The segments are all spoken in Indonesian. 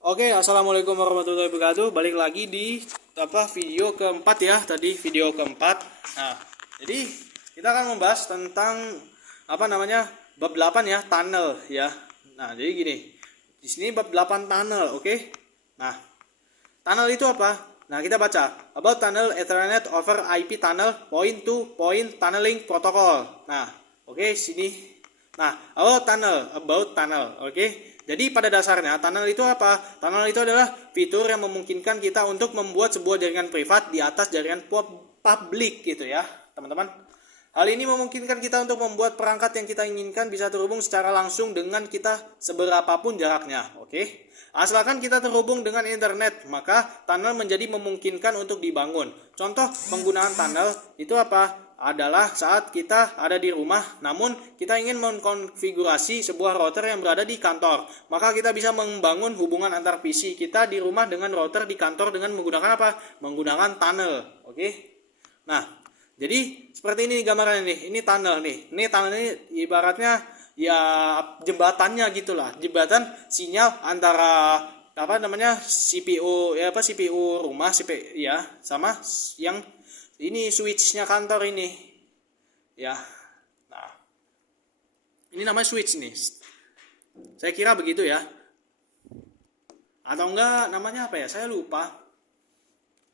Oke, assalamualaikum warahmatullahi wabarakatuh. Balik lagi di video keempat ya. Tadi video keempat. Nah, jadi kita akan membahas tentang bab 8 ya, tunnel ya. Nah, jadi gini. Di sini bab 8 tunnel, oke? Nah, tunnel itu apa? Nah, kita baca about tunnel Ethernet over IP tunnel point to point tunneling protocol. Nah, oke, sini. Nah, about tunnel, oke? Jadi pada dasarnya tunnel itu apa? Tunnel itu adalah fitur yang memungkinkan kita untuk membuat sebuah jaringan privat di atas jaringan publik gitu ya, teman-teman. Hal ini memungkinkan kita untuk membuat perangkat yang kita inginkan bisa terhubung secara langsung dengan kita seberapapun jaraknya, oke? Asalkan kita terhubung dengan internet, maka tunnel menjadi memungkinkan untuk dibangun. Contoh penggunaan tunnel itu apa? Adalah saat kita ada di rumah, namun kita ingin mengkonfigurasi sebuah router yang berada di kantor. Maka kita bisa membangun hubungan antar PC kita di rumah dengan router di kantor dengan menggunakan apa? Menggunakan tunnel. Oke. Nah, jadi seperti ini gambarannya nih. Ini tunnel nih. Ini tunnel ini ibaratnya ya jembatannya gitulah. Jembatan sinyal antara CPU rumah CPU ya sama yang ini switchnya kantor ini ya. Nah, ini namanya switch nih, saya kira begitu ya, atau enggak namanya apa ya, saya lupa.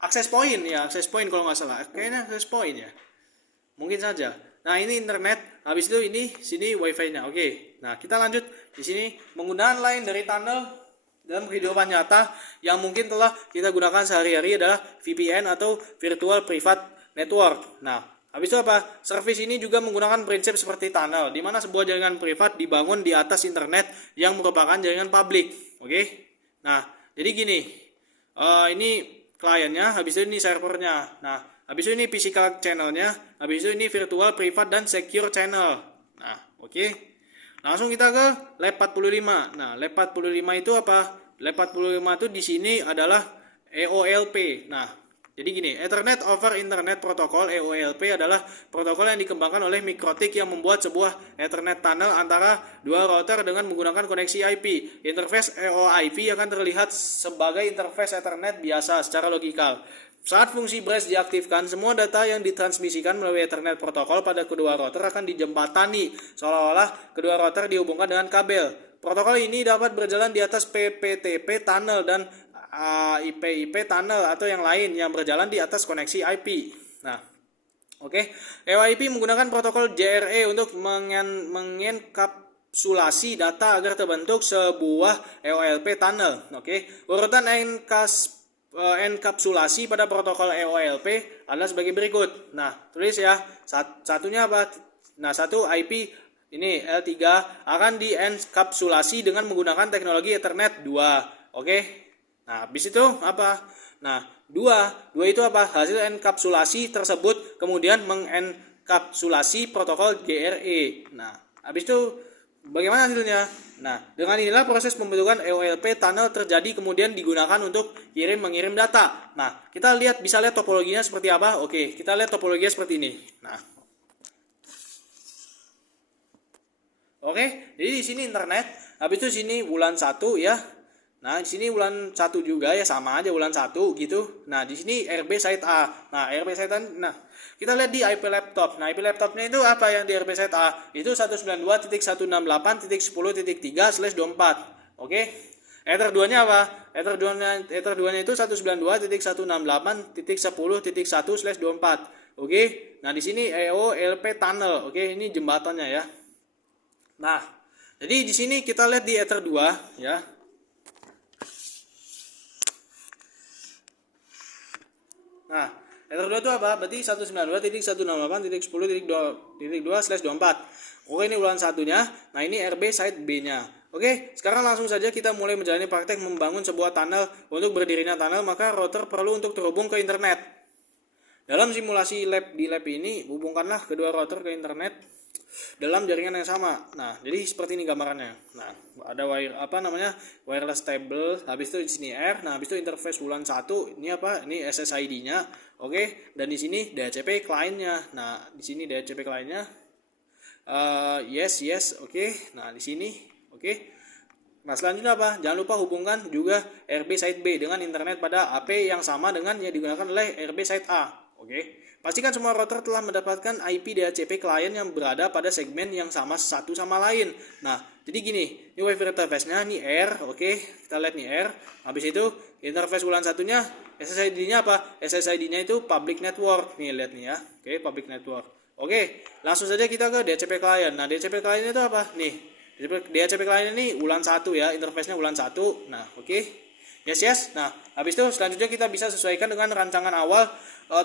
Access point ya, access point kalau nggak salah, kayaknya access point ya, mungkin saja. Nah, ini internet, habis itu ini sini wifi-nya. Oke, nah kita lanjut. Di sini penggunaan lain dari tunnel dalam kehidupan nyata yang mungkin telah kita gunakan sehari-hari adalah VPN atau Virtual Private Network. Nah, habis itu apa? Service ini juga menggunakan prinsip seperti tunnel, di mana sebuah jaringan privat dibangun di atas internet yang merupakan jaringan publik. Oke? Nah, jadi gini, ini kliennya, habis itu ini servernya. Nah, habis itu ini physical channelnya, habis itu ini virtual, private, dan secure channel. Nah, oke? Langsung kita ke lab 45. Nah, lab 45 itu apa? Lab 45 itu di sini adalah EOLP. Nah, jadi gini, Ethernet over Internet Protocol (EOLP) adalah protokol yang dikembangkan oleh Mikrotik yang membuat sebuah Ethernet tunnel antara dua router dengan menggunakan koneksi IP. Interface EOIP akan terlihat sebagai interface Ethernet biasa secara logikal. Saat fungsi bridge diaktifkan, semua data yang ditransmisikan melalui Ethernet protokol pada kedua router akan dijembatani, seolah-olah kedua router dihubungkan dengan kabel. Protokol ini dapat berjalan di atas PPTP tunnel dan IP tunnel atau yang lain yang berjalan di atas koneksi IP. Nah, oke. EOIP menggunakan protokol JRE untuk mengenkapsulasi data agar terbentuk sebuah EOLP tunnel. Oke. Urutan enkapsulasi pada protokol EOLP adalah sebagai berikut. Nah, tulis ya. Satunya apa? Nah, satu IP ini L3 akan dienkapsulasi dengan menggunakan teknologi Ethernet 2. Oke. Nah, habis itu apa? Nah, dua itu apa? Hasil enkapsulasi tersebut kemudian mengenkapsulasi protokol JRE. Nah, habis itu bagaimana hasilnya? Nah, dengan inilah proses pembentukan EOLP tunnel terjadi kemudian digunakan untuk kirim-mengirim data. Nah, kita bisa lihat topologinya seperti apa? Oke, kita lihat topologinya seperti ini. Nah, oke, jadi di sini internet, habis itu sini bulan 1 ya. Nah, di sini bulan 1 juga ya, sama aja bulan 1 gitu. Nah, di sini RB site A. Nah, RB site A. Nah, kita lihat di IP laptop. Nah, IP laptopnya itu apa yang di RB site A? Itu 192.168.10.3/24. Oke. Ether 2-nya apa? Ether 2-nya itu 192.168.10.1/24. Oke. Nah, di sini EOLP tunnel. Oke, ini jembatannya ya. Nah, jadi di sini kita lihat di Ether 2 ya. Nah, Ether 2 itu apa? Berarti 192.168.10.2/24. Oke, ini ulang satunya. Nah, ini RB side B-nya. Oke, sekarang langsung saja kita mulai menjalani praktek membangun sebuah tunnel. Untuk berdirinya tunnel, maka router perlu untuk terhubung ke internet. Dalam simulasi di lab ini, hubungkanlah kedua router ke internet dalam jaringan yang sama. Nah, jadi seperti ini gambarannya. Nah, ada wireless table, habis itu di sini R. Nah, habis itu interface bulan 1, ini apa? Ini SSID-nya. Oke, dan di sini DHCP client-nya. Nah, di sini DHCP client-nya. Yes, oke. Nah, di sini, oke. Nah, selanjutnya apa? Jangan lupa hubungkan juga RB side B dengan internet pada AP yang sama dengan yang digunakan oleh RB side A. Oke. Pastikan semua router telah mendapatkan IP DHCP klien yang berada pada segmen yang sama satu sama lain. Nah, jadi gini, ini WiFi interface-nya, ini R, oke. Kita lihat nih R. Habis itu interface ulang satunya, SSID-nya apa? SSID-nya itu public network. Nih, lihat nih ya. Oke, public network. Oke, langsung saja kita ke DHCP client. Nah, DHCP client itu apa? Nih, DHCP client ini ulan 1 ya, interface-nya ulan 1. Nah, oke. Yes. Nah, habis itu selanjutnya kita bisa sesuaikan dengan rancangan awal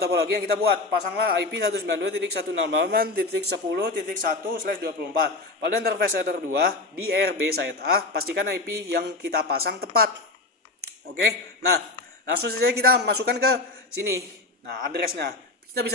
topologi yang kita buat. Pasanglah IP 192.168.10.1/24 pada interface header 2 di RB site A. Pastikan IP yang kita pasang tepat. Oke. Nah, langsung saja kita masukkan ke sini. Nah, address-nya. Kita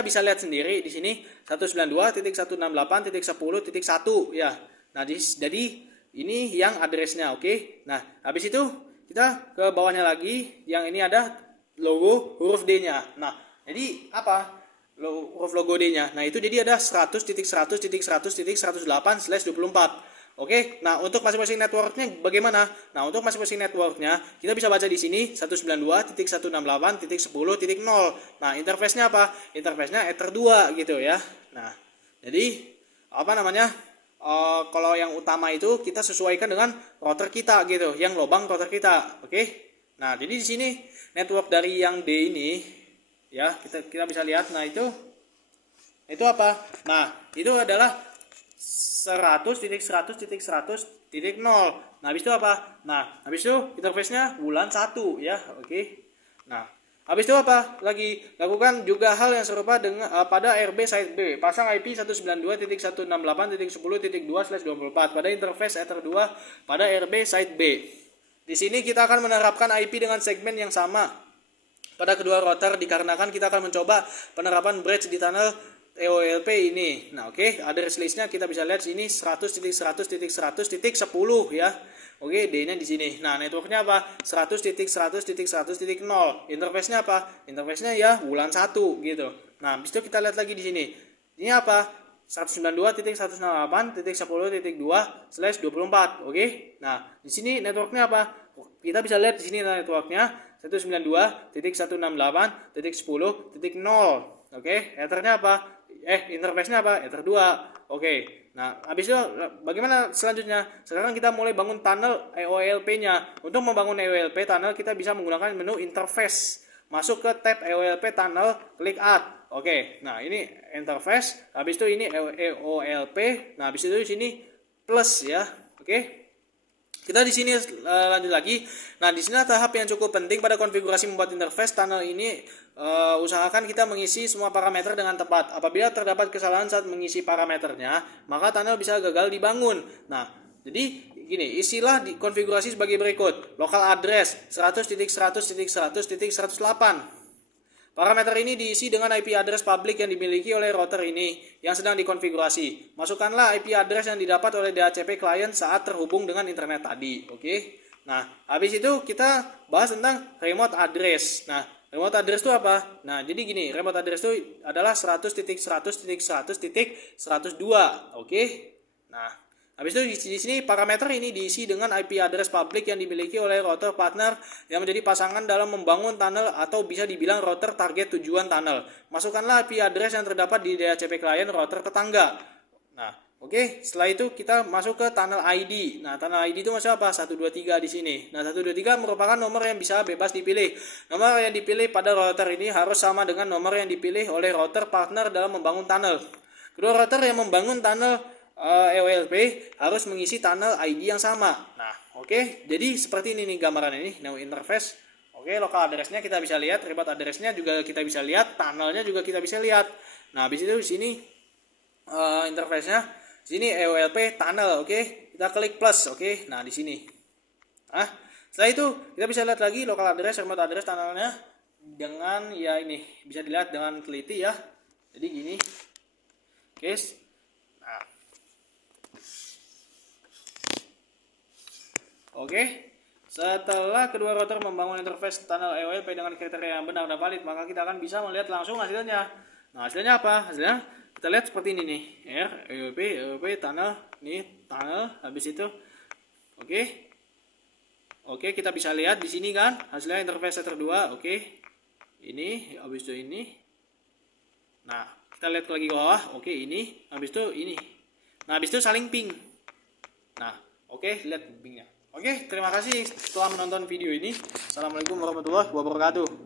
bisa lihat sendiri di sini 192.168.10.1 ya. Nah, jadi ini yang address-nya, oke. Nah, habis itu kita ke bawahnya lagi, yang ini ada logo huruf D-nya. Nah, jadi apa? Huruf logo D-nya. Nah, itu jadi ada 100.100.108/24. Oke, nah untuk masing-masing networknya bagaimana? Nah, untuk masing-masing networknya kita bisa baca di sini 192.168.10.0. Nah, interface-nya apa? Interface-nya Ether 2 gitu ya. Nah, jadi apa namanya? Kalau yang utama itu kita sesuaikan dengan router kita gitu, yang lubang router kita. Oke. Nah, jadi di sini network dari yang D ini ya, kita bisa lihat. Nah, itu apa? Nah, itu adalah 100.100.100.0. Nah, habis itu apa? Nah, habis itu interface-nya bulan 1 ya. Oke. Nah, habis itu apa? Lagi lakukan juga hal yang serupa dengan pada RB site B. Pasang IP 192.168.10.2/24 pada interface Ether 2 pada RB site B. Di sini kita akan menerapkan IP dengan segmen yang sama pada kedua router dikarenakan kita akan mencoba penerapan bridge di tunnel EOLP ini. Nah, oke, address list-nya kita bisa lihat sini 100.100.100.10 ya. Oke, D-nya di sini. Nah, networknya apa? 100.100.100.0. Interface-nya apa? Interface-nya ya bulan 1 gitu. Nah, habis itu kita lihat lagi di sini. Ini apa? 192.168.10.2/24. Oke. Nah, di sini networknya apa? Kita bisa lihat di sini networknya 192.168.10.0. Oke, Ethernya apa? Interface-nya apa? Ether 2. Oke. Nah, habis itu bagaimana selanjutnya? Sekarang kita mulai bangun tunnel EOLP-nya. Untuk membangun EOLP tunnel kita bisa menggunakan menu interface. Masuk ke tab EOLP tunnel, klik add. Oke. Nah, ini interface. Habis itu ini EOLP. Nah, habis itu di sini plus ya. Oke. Kita di sini lanjut lagi. Nah, di sini tahap yang cukup penting pada konfigurasi membuat interface tunnel ini. Usahakan kita mengisi semua parameter dengan tepat. Apabila terdapat kesalahan saat mengisi parameternya, maka tunnel bisa gagal dibangun. Nah, jadi gini, isilah di konfigurasi sebagai berikut. Local address 100.100.100.108. Parameter ini diisi dengan IP address public yang dimiliki oleh router ini yang sedang dikonfigurasi. Masukkanlah IP address yang didapat oleh DHCP client saat terhubung dengan internet tadi. Oke. Nah, habis itu kita bahas tentang remote address. Nah, remote address itu apa? Nah, jadi gini, remote address itu adalah 100.100.100.102. Oke. Nah, habis itu di sini parameter ini diisi dengan IP address public yang dimiliki oleh router partner yang menjadi pasangan dalam membangun tunnel atau bisa dibilang router target tujuan tunnel. Masukkanlah IP address yang terdapat di DHCP client router tetangga. Nah, oke, setelah itu kita masuk ke tunnel ID. Nah, tunnel ID itu maksudnya apa? 123 di sini. Nah, 123 merupakan nomor yang bisa bebas dipilih. Nomor yang dipilih pada router ini harus sama dengan nomor yang dipilih oleh router partner dalam membangun tunnel. Kedua router yang membangun tunnel EOLP harus mengisi tunnel ID yang sama. Nah, oke. Jadi seperti ini nih gambaran ini, new interface. Oke, local address-nya kita bisa lihat, remote address-nya juga kita bisa lihat, tunnelnya juga kita bisa lihat. Nah, habis itu di sini interface-nya, sini EOLP tunnel, oke. Kita klik plus, oke. Nah, di sini. Nah, setelah itu kita bisa lihat lagi local address, remote address, tunnelnya dengan ya ini bisa dilihat dengan teliti ya. Jadi gini. Oke. Nah, oke, setelah kedua router membangun interface tunnel EOLP dengan kriteria yang benar dan valid, maka kita akan bisa melihat langsung hasilnya. Nah, hasilnya apa? Hasilnya kita lihat seperti ini nih. EOLP tunnel, ini tunnel, habis itu Oke. Oke, kita bisa lihat di sini kan hasilnya interface shader 2. Oke. Ini habis itu ini. Nah, kita lihat lagi ke bawah. Oke, ini habis itu ini. Nah, habis itu saling ping. Nah, oke, lihat pingnya. Oke, terima kasih telah menonton video ini. Assalamualaikum warahmatullahi wabarakatuh.